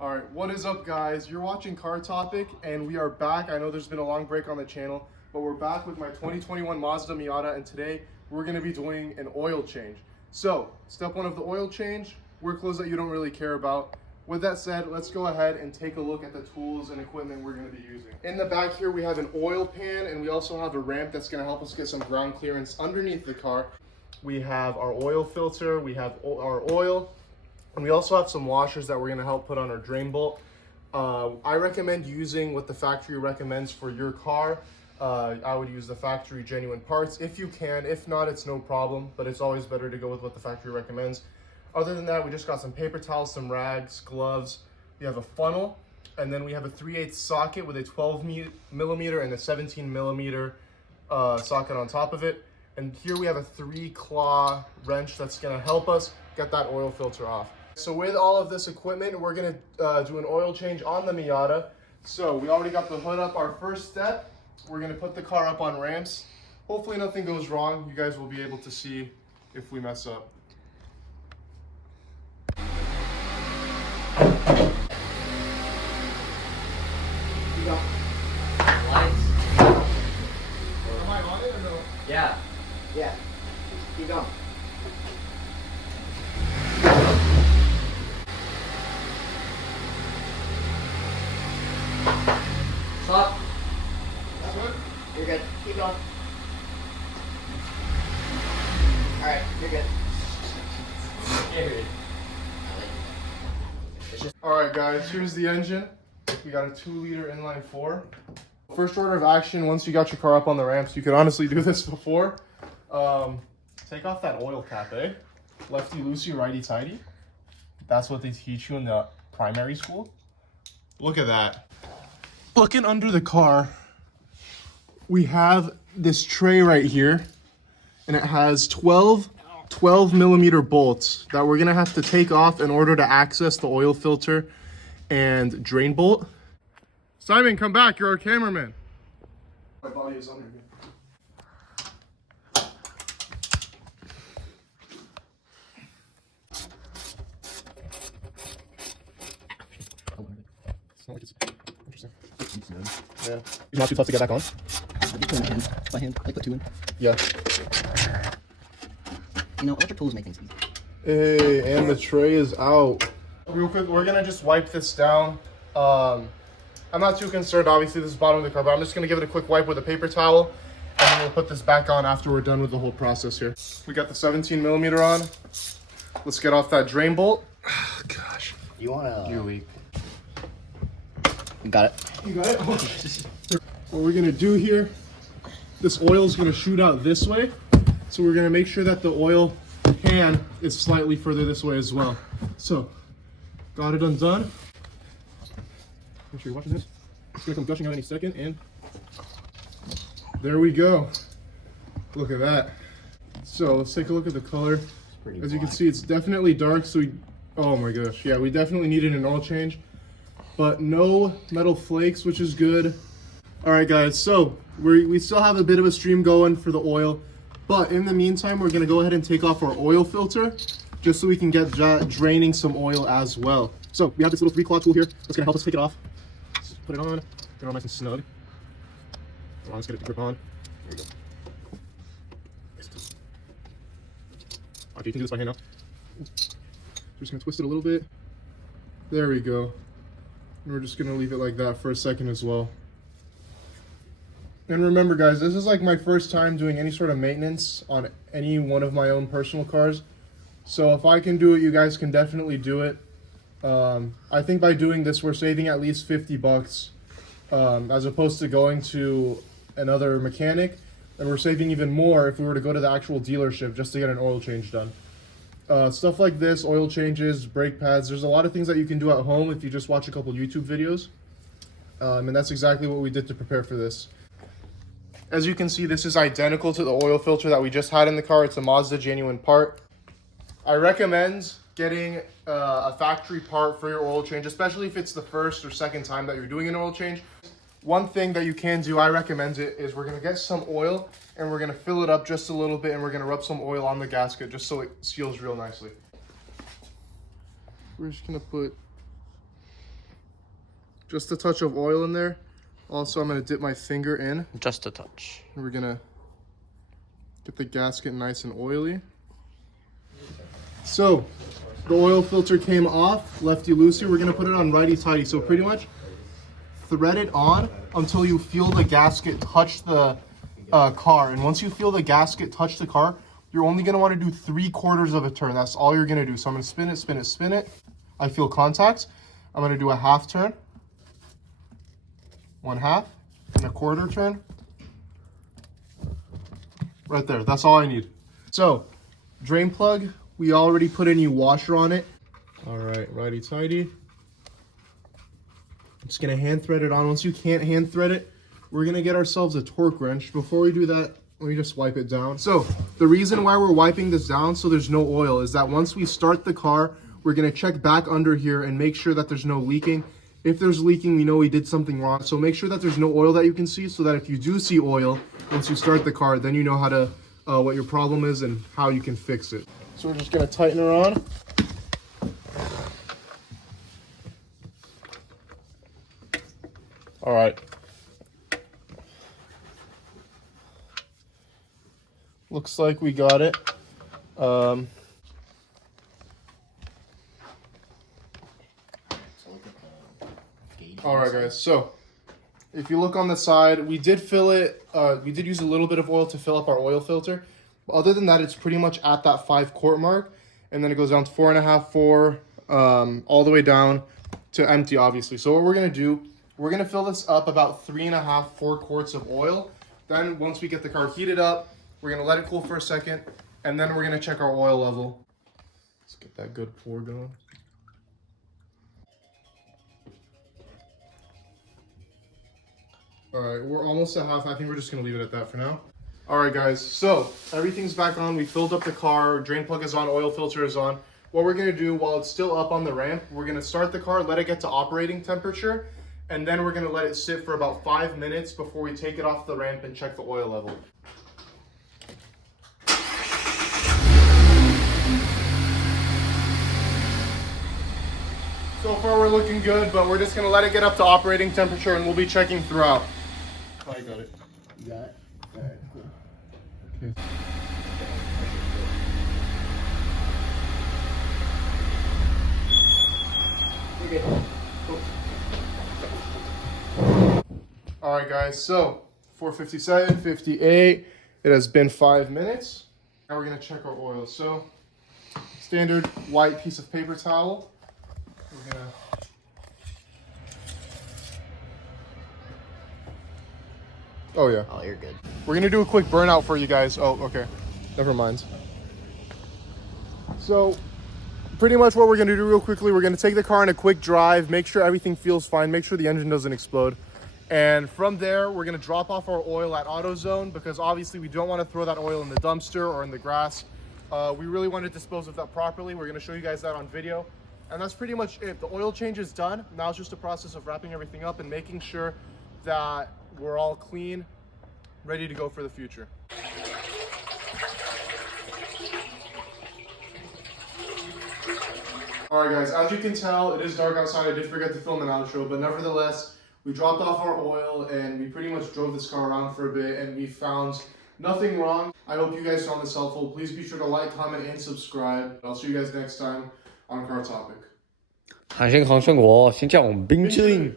All right, what is up, guys? You're watching Car Topic, and we are back. I know there's been a long break on the channel, but we're back with my 2021 Mazda Miata, and today we're going to be doing an oil change. So, step one of the oil change, work clothes that you don't really care about. With that said, let's go ahead and take a look at the tools and equipment we're going to be using. In the back here, we have an oil pan, and we also have a ramp that's going to help us get some ground clearance underneath the car. We have our oil filter, we have our oil, and we also have some washers that we're going to help put on our drain bolt. I recommend using what the factory recommends for your car. I would use the factory genuine parts if you can. If not, it's no problem, but it's always better to go with what the factory recommends. Other than that, we just got some paper towels, some rags, gloves. We have a funnel, and then we have a 3/8 socket with a 12 millimeter and a 17 millimeter socket on top of it. And here we have a 3-claw wrench that's going to help us get that oil filter off. So with all of this equipment, we're going to do an oil change on the Miata. So we already got the hood up. Our first step, we're going to put the car up on ramps. Hopefully nothing goes wrong. You guys will be able to see if we mess up. Lights. Am I on it or no? Yeah. Yeah. Keep going. Stop. That's good. You're good. Keep going. Alright, you're good. Scared. All right, guys, here's the engine. We got a 2-liter inline 4. First order of action, once you got your car up on the ramps, you could honestly do this before. Take off that oil cap, eh? Lefty loosey, righty tighty. That's what they teach you in the primary school. Look at that. Looking under the car, we have this tray right here, and it has 12 millimeter bolts that we're gonna have to take off in order to access the oil filter and drain bolt. Simon, come back, you're our cameraman. My body is under me. It's not like it's interesting. Yeah. It's not too tough to get back on? By hand. I put 2 in. Yeah. You know, electric tools make things easy. Hey, and the tray is out. Real quick, we're gonna just wipe this down. I'm not too concerned, obviously this is the bottom of the car, but I'm just gonna give it a quick wipe with a paper towel, and then we'll put this back on after we're done with the whole process here. We got the 17 millimeter on. Let's get off that drain bolt. Oh, gosh. You wanna... You leak. Got it. You got it? What we're gonna do here, this oil is gonna shoot out this way. So we're gonna make sure that the oil pan is slightly further this way as well. So, got it undone. Make sure you're watching this. It's gonna come gushing out any second, and there we go. Look at that. So let's take a look at the color. As you can see, it's definitely dark, so oh my gosh. Yeah, we definitely needed an oil change, but no metal flakes, which is good. All right, guys, so we still have a bit of a stream going for the oil, but in the meantime, we're gonna go ahead and take off our oil filter just so we can get draining some oil as well. So we have this little 3-claw tool here that's gonna help us take it off. Let's put it on, get it all nice and snug. Come on, let's get it to grip on. There we go. Okay, you can do this by hand now. We're just gonna twist it a little bit. There we go. And we're just gonna leave it like that for a second as well. And remember, guys, this is like my first time doing any sort of maintenance on any one of my own personal cars. So if I can do it, you guys can definitely do it. I think by doing this, we're saving at least 50 bucks as opposed to going to another mechanic. And we're saving even more if we were to go to the actual dealership just to get an oil change done. Stuff like this, oil changes, brake pads, there's a lot of things that you can do at home if you just watch a couple YouTube videos. And that's exactly what we did to prepare for this. As you can see, this is identical to the oil filter that we just had in the car. It's a Mazda genuine part. I recommend getting a factory part for your oil change, especially if it's the first or second time that you're doing an oil change. One thing that you can do, I recommend it, is we're gonna get some oil and we're gonna fill it up just a little bit and we're gonna rub some oil on the gasket just so it seals real nicely. We're just gonna put Just a touch of oil in there. Also, I'm gonna dip my finger in. Just a touch. And we're gonna get the gasket nice and oily. So, the oil filter came off, lefty-loosey. We're gonna put it on righty-tighty. So pretty much thread it on until you feel the gasket touch the car. And once you feel the gasket touch the car, you're only gonna wanna do 3/4 of a turn. That's all you're gonna do. So I'm gonna spin it, spin it, spin it. I feel contact. I'm gonna do a half turn, 1/2, and a 1/4 turn. Right there, that's all I need. So, drain plug, we already put a new washer on it. All right, righty-tighty. I'm just gonna hand thread it on. Once you can't hand thread it, we're gonna get ourselves a torque wrench. Before we do that, let me just wipe it down. So, the reason why we're wiping this down so there's no oil is that once we start the car, we're gonna check back under here and make sure that there's no leaking. If there's leaking, we know we did something wrong. So make sure that there's no oil that you can see so that if you do see oil, once you start the car, then you know how to, what your problem is and how you can fix it. So we're just gonna tighten her on. All right. Looks like we got it. All right, guys. So if you look on the side, we did fill it. We did use a little bit of oil to fill up our oil filter. But other than that, it's pretty much at that 5-quart mark. And then it goes down to 4.5, 4, all the way down to empty, obviously. So what we're going to do, we're going to fill this up about 3.5, 4 quarts of oil. Then once we get the car heated up, we're going to let it cool for a second. And then we're going to check our oil level. Let's get that good pour going. All right, we're almost at half. I think we're just gonna leave it at that for now. All right, guys, so everything's back on. We filled up the car, drain plug is on, oil filter is on. What we're gonna do while it's still up on the ramp, we're gonna start the car, let it get to operating temperature, and then we're gonna let it sit for about 5 minutes before we take it off the ramp and check the oil level. So far we're looking good, but we're just gonna let it get up to operating temperature and we'll be checking throughout. Oh, I got it. You got it? All right, cool. Okay. You're good. All right, guys, so 4:57, 58. It has been 5 minutes. Now we're gonna check our oil. So, standard white piece of paper towel. We're gonna Oh yeah. Oh, you're good. We're gonna do a quick burnout for you guys. Oh, okay. Never mind. So, pretty much what we're gonna do real quickly, we're gonna take the car on a quick drive, make sure everything feels fine, make sure the engine doesn't explode. And from there, we're gonna drop off our oil at AutoZone because obviously we don't wanna throw that oil in the dumpster or in the grass. We really want to dispose of that properly. We're gonna show you guys that on video. And that's pretty much it. The oil change is done. Now it's just a process of wrapping everything up and making sure that we're all clean, ready to go for the future. All right, guys, as you can tell, it is dark outside. I did forget to film an outro, but nevertheless, we dropped off our oil and we pretty much drove this car around for a bit and we found nothing wrong. I hope you guys found this helpful. Please be sure to like, comment, and subscribe. I'll see you guys next time on Car Topic. 海鲜行生活，先叫我们冰淇淋。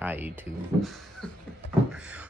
All right, you too.